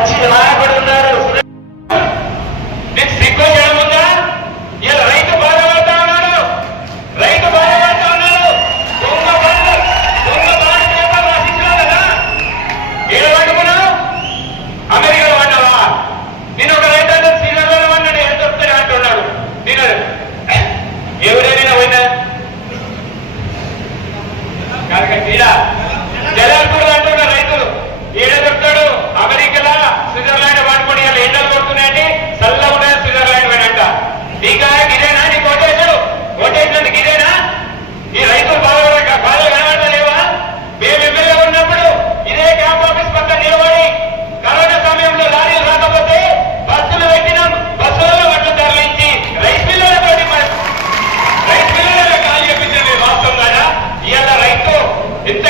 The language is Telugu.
పచ్చి నాయకుడు ఉన్నారు. నీకు సిగ్గు చేయడం ఉందా? ఇలా రైతు బాధపడతా ఉన్నాడు, రైతు బాధపడతా ఉన్నాడు. దొంగ బాధ పేపర్ రాసిచ్చినావు కదా, ఏడు పట్టుకున్నావు. అమెరికాలో పడ్డావా? నేను ఒక రైతు అంటే శ్రీనగర్లో పడ్డాడు, ఎంత వస్తాడు అంటున్నాడు. నేను ఎవరైనా పోయినా జలాల్పూర్ అంటున్న రైతులు ఏడ దొరుకుతాడు. అమెరికాలో స్విట్జర్లాండ్ పట్టుకుని ఎండలు కొడుతున్నాయండి, చల్ల ఉన్నాయి స్విట్జర్లాండ్ పోయినట్ట. నీకా గిదేనా నీ కోటేశాడు? కోటేసినందుకు ఇదేనా? ఈ రైతులు బాధలు కనబడతలేవా? మేము ఎమ్మెల్యే ఉన్నప్పుడు ఇదే క్యాంప్ ఆఫీస్ పక్కన నిలబడి కరోనా సమయంలో లారీలు రాకపోతే బస్సులు పెట్టినాం. బస్సులలో పట్టు తరలించి రైస్ మిల్లర్లతో రైస్ మిల్లర్ల కాల్ చేపించింది. వాస్తవం కదా? ఇవాళ రైతు ఎంత